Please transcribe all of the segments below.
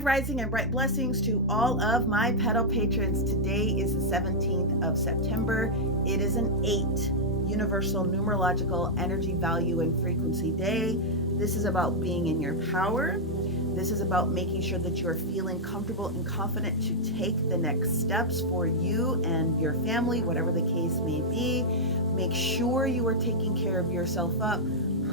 Grand Rising and bright blessings to all of my pedal patrons. Today is the 17th of September. It is an 8 Universal Numerological Energy Value and Frequency Day. This is about being in your power. This is about making sure that you're feeling comfortable and confident to take the next steps for you and your family, whatever the case may be. Make sure you are taking care of yourself up,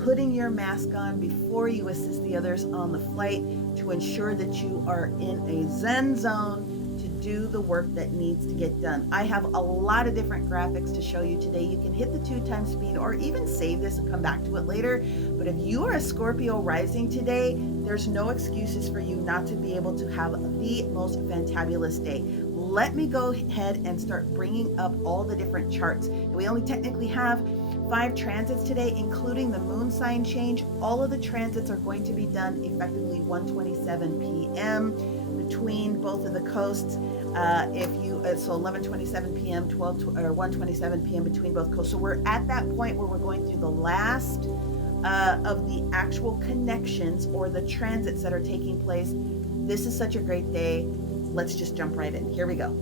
putting your mask on before you assist the others on the flight to ensure that you are in a Zen zone to do the work that needs to get done. I have a lot of different graphics to show you today. You can hit the 2x speed or even save this and come back to it later. But if you are a Scorpio rising today, there's no excuses for you not to be able to have the most fantabulous day. Let me go ahead and start bringing up all the different charts. And we only technically have 5 transits today, including the moon sign change. All of the transits are going to be done effectively 1:27 p.m. between both of the coasts. So 11:27 p.m., 1:27 p.m. between both coasts. So we're at that point where we're going through the last of the actual connections or the transits that are taking place. This is such a great day. Let's just jump right in. Here we go.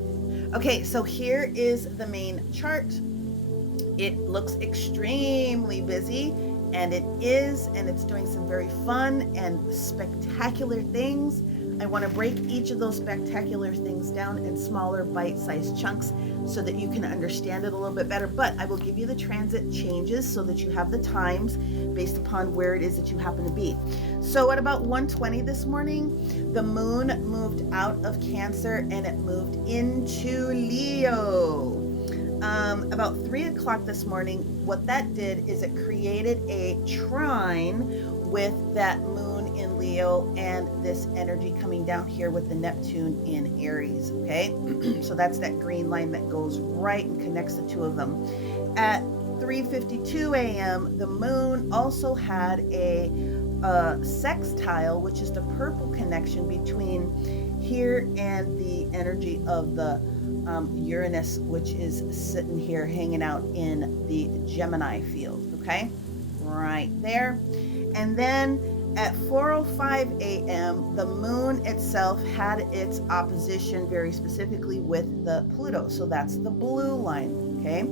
Okay, so here is the main chart. It looks extremely busy, and it's doing some very fun and spectacular things. I want to break each of those spectacular things down in smaller bite-sized chunks so that you can understand it a little bit better. But I will give you the transit changes so that you have the times based upon where it is that you happen to be. So at about 1:20 this morning, the moon moved out of Cancer and it moved into Leo. About 3 o'clock this morning, what that did is it created a trine with that moon in Leo and this energy coming down here with the Neptune in Aries, okay? So that's that green line that goes right and connects the two of them. At 3:52 a.m., the moon also had a sextile, which is the purple connection between here and the energy of the Uranus, which is sitting here hanging out in the Gemini field, okay? Right there. And then at 4:05 a.m., the moon itself had its opposition very specifically with the Pluto. So that's the blue line, okay?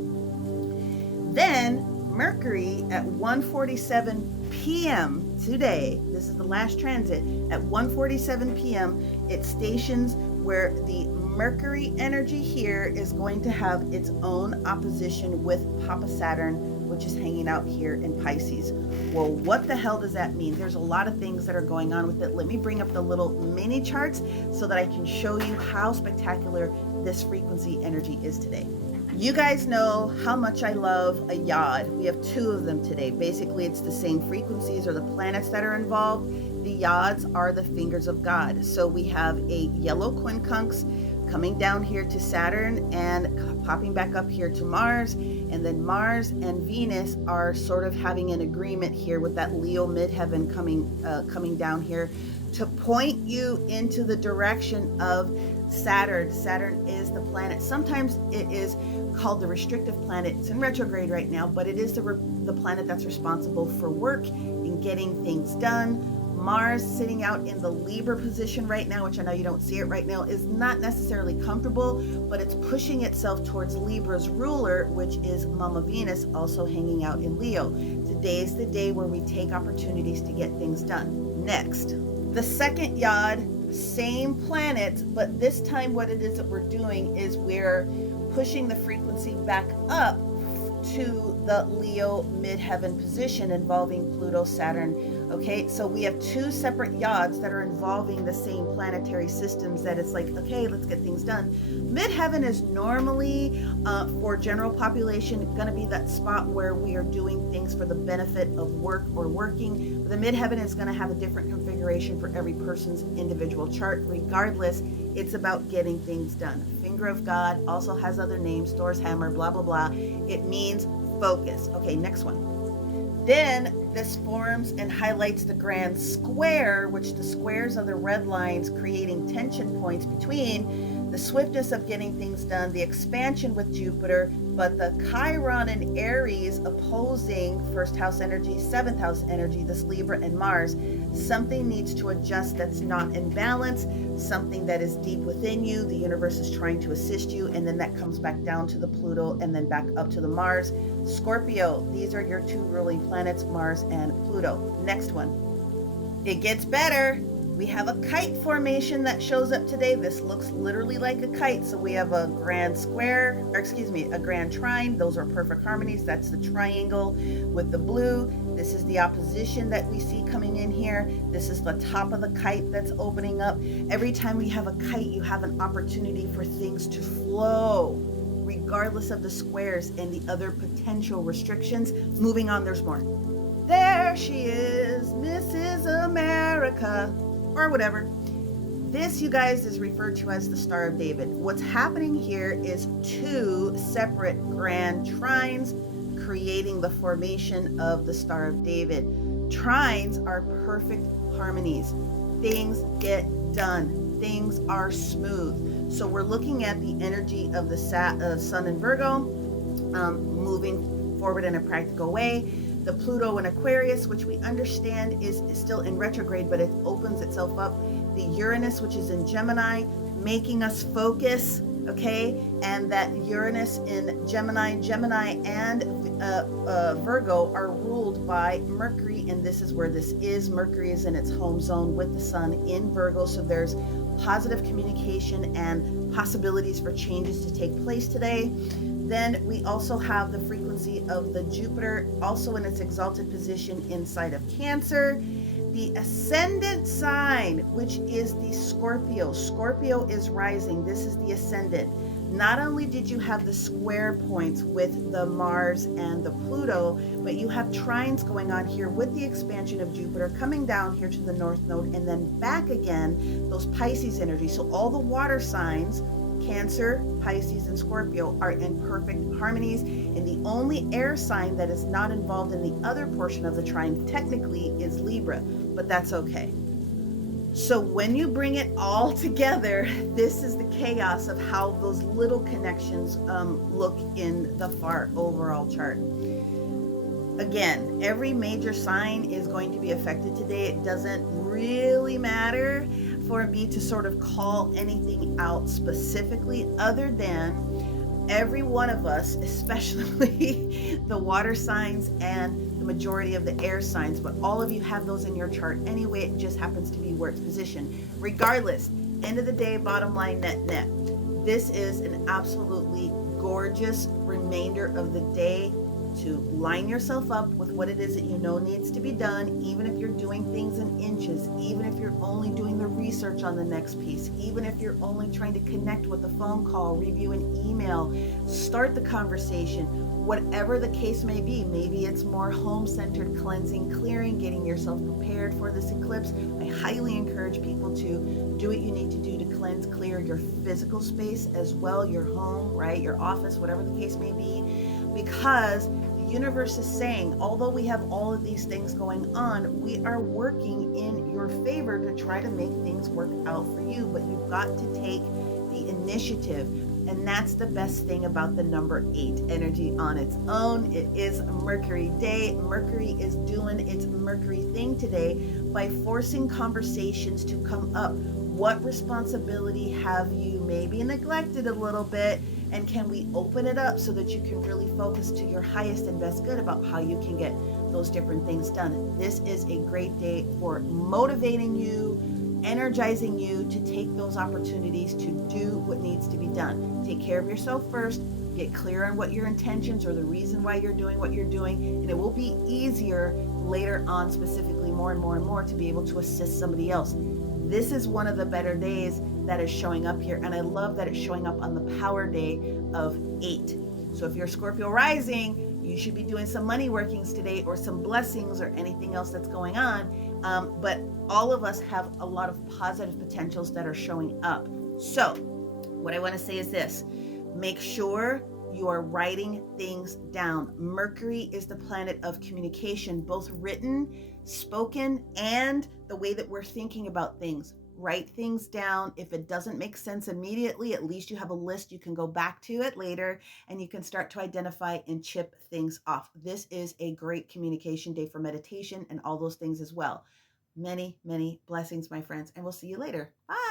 Then Mercury at 1:47 p.m. today, this is the last transit, at 1:47 p.m., it stations where the Mercury energy here is going to have its own opposition with Papa Saturn, which is hanging out here in Pisces. Well, what the hell does that mean? There's a lot of things that are going on with it. Let me bring up the little mini charts so that I can show you how spectacular this frequency energy is today. You guys know how much I love a yod. We have 2 of them today. Basically, it's the same frequencies or the planets that are involved. The yods are the fingers of God. So we have a yellow quincunx coming down here to Saturn and popping back up here to Mars. And then Mars and Venus are sort of having an agreement here with that Leo midheaven coming down here to point you into the direction of Saturn. Saturn is the planet. Sometimes it is called the restrictive planet. It's in retrograde right now, but it is the planet that's responsible for work and getting things done. Mars sitting out in the Libra position right now, which I know you don't see it right now, is not necessarily comfortable, but it's pushing itself towards Libra's ruler, which is Mama Venus, also hanging out in Leo. Today is the day where we take opportunities to get things done. Next, the second yod, same planet, but this time what it is that we're doing is we're pushing the frequency back up to the Leo midheaven position involving Pluto, Saturn. Okay, so we have 2 separate yods that are involving the same planetary systems that it's like, okay, let's get things done. Midheaven is normally for general population going to be that spot where we are doing things for the benefit of work or working. The midheaven is going to have a different configuration for every person's individual chart. Regardless, it's about getting things done. Finger of God also has other names, Thor's hammer, blah, blah, blah. It means focus. Okay, next one. Then this forms and highlights the grand square, which the squares are the red lines creating tension points between the swiftness of getting things done, the expansion with Jupiter, but the Chiron and Aries opposing first house energy, seventh house energy, this Libra and Mars. Something needs to adjust that's not in balance, something that is deep within you. The universe is trying to assist you, and then that comes back down to the Pluto and then back up to the Mars. Scorpio, these are your two ruling planets, Mars and Pluto. Next one. It gets better. We have a kite formation that shows up today. This looks literally like a kite. So we have a grand square, or excuse me, a grand trine. Those are perfect harmonies. That's the triangle with the blue. This is the opposition that we see coming in here. This is the top of the kite that's opening up. Every time we have a kite, you have an opportunity for things to flow, regardless of the squares and the other potential restrictions. Moving on, there's more. There she is, Mrs. America, or whatever. This, you guys, is referred to as the Star of David. What's happening here is two separate grand trines creating the formation of the Star of David. Trines are perfect harmonies. Things get done. Things are smooth. So we're looking at the energy of the Sun in Virgo, moving forward in a practical way. The Pluto in Aquarius, which we understand is still in retrograde, but it opens itself up. The Uranus, which is in Gemini, making us focus, okay? And that Uranus in Gemini and Virgo are ruled by Mercury, and this is where this is. Mercury is in its home zone with the Sun in Virgo, so there's positive communication and possibilities for changes to take place today. Then we also have the frequency of the Jupiter, also in its exalted position inside of Cancer. The ascendant sign, which is the Scorpio. Scorpio is rising. This is the ascendant. Not only did you have the square points with the Mars and the Pluto, but you have trines going on here with the expansion of Jupiter coming down here to the North Node and then back again, those Pisces energy. So all the water signs, Cancer, Pisces, and Scorpio, are in perfect harmonies, and the only air sign that is not involved in the other portion of the trine technically is Libra, but that's okay. So when you bring it all together, this is the chaos of how those little connections look in the far overall chart. Again, every major sign is going to be affected today. It doesn't really matter for me to sort of call anything out specifically, other than every one of us, especially the water signs and the majority of the air signs, but all of you have those in your chart anyway. It just happens to be where it's positioned. Regardless, end of the day, bottom line, net. This is an absolutely gorgeous remainder of the day to line yourself up with what it is that you know needs to be done, even if you're doing things in inches, even if you're only doing the research on the next piece, even if you're only trying to connect with a phone call, review an email, start the conversation, whatever the case may be. Maybe it's more home-centered cleansing, clearing, getting yourself prepared for this eclipse. I highly encourage people to do what you need to do to cleanse, clear your physical space as well, your home, right, your office, whatever the case may be, because the universe is saying, although we have all of these things going on, we are working in your favor to try to make things work out for you, but you've got to take the initiative. And that's the best thing about the number 8 energy on its own. It is a Mercury day. Mercury is doing its Mercury thing today by forcing conversations to come up. What responsibility have you maybe neglected a little bit? And can we open it up so that you can really focus to your highest and best good about how you can get those different things done? This is a great day for motivating you, energizing you to take those opportunities to do what needs to be done. Take care of yourself first, get clear on what your intentions or the reason why you're doing what you're doing, and it will be easier later on, specifically more and more to be able to assist somebody else. This is one of the better days that is showing up here, and I love that it's showing up on the power day of 8. So if you're Scorpio rising, you should be doing some money workings today or some blessings or anything else that's going on. But all of us have a lot of positive potentials that are showing up. So what I want to say is this: make sure you are writing things down. Mercury is the planet of communication, both written, spoken, and the way that we're thinking about things. Write things down. If it doesn't make sense immediately, at least you have a list. You can go back to it later and you can start to identify and chip things off. This is a great communication day for meditation and all those things as well. Many, many blessings, my friends, and we'll see you later. Bye.